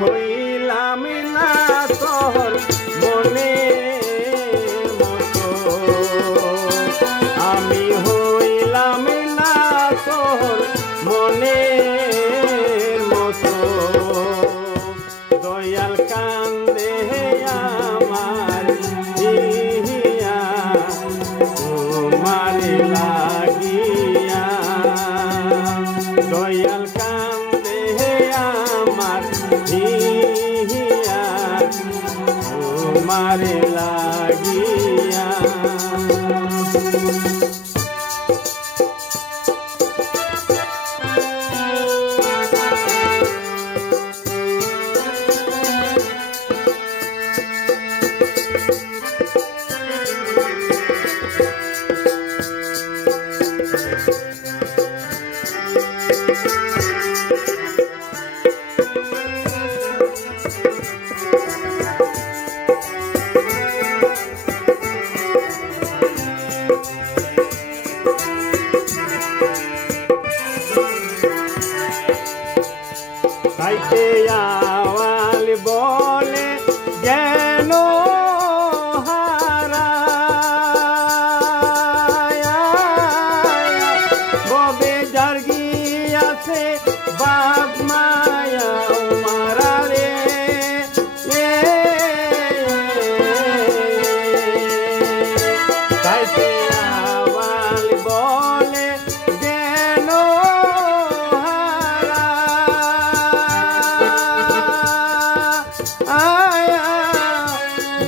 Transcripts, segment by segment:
হইলাম না তোর মনে মতো, আমি হইলাম না তোর মনে মতো। দয়াল কান্দে আমার হিয়া তোমার লাগিয়া, দয়াল কান্দে আমার হিয়া তোমার লাগিয়া। খাইতে আওয়াল বলে জ্ঞান হারায়া, ববে যার গিয়াছে বাপ মায়া মারা রে। খাইতে আওয়াল বলে জ্ঞান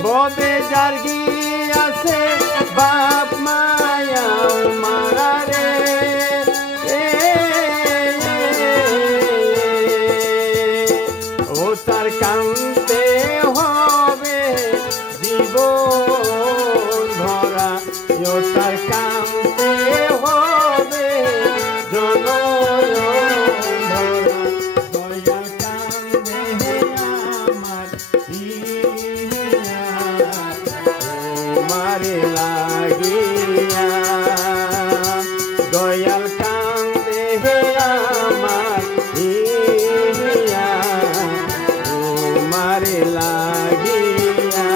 ববে যার গিয়াছে বাপ মায়া মারা রে। ও তার কান্তে হবে জীবন ভরা, ও তার কান্তে হবে জনম ভরা। দয়াল কান্দে আমার তোমারে লাগিয়া, দয়াল কান্দে আমার হিয়া তোমারে লাগিয়া।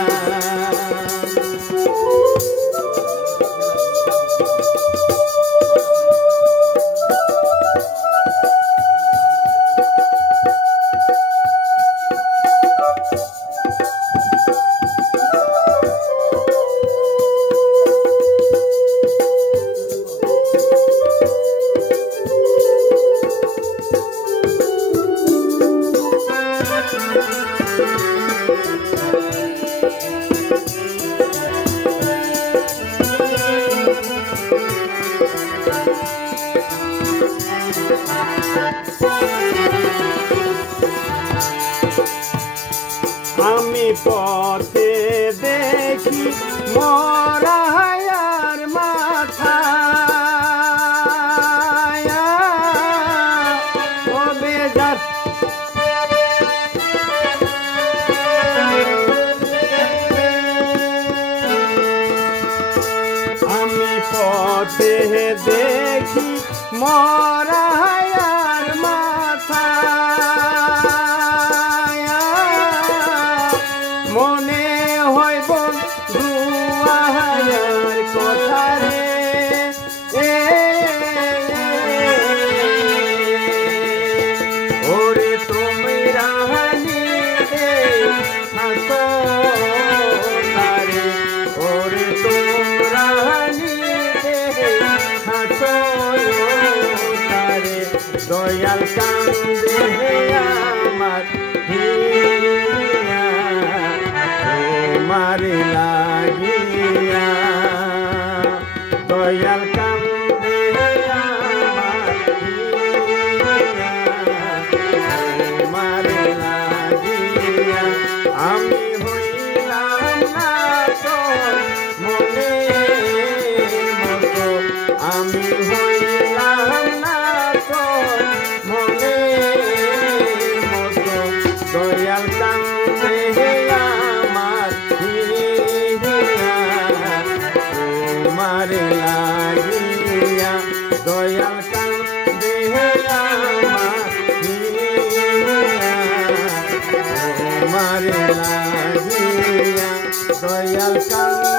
আমি পথে দেখি মরায়ার মাথা, ও বেজার আমি পথে দেখি মরায়ার মাথা, মনে হয় বন্ধুয়ার কথা রে। ওরে তুমি রাহানি হাসো তারে, ওরে তোমরা হাসো তারে। দয়াল কান্দে আমার হিয়া তোমারে লাগিয়া, দয়াল কান্দে আমার হিয়া তোমারে লাগিয়া। আমি হইলাম না তোর মনে মতো, আমি হইলাম না তোর মনে মতো। দয়াল কান্দে আমার হিয়া তোমারে লাগিয়া, দয়াল কান্দে আমার হিয়া তোমার লাগিয়া দয়াল কান্দ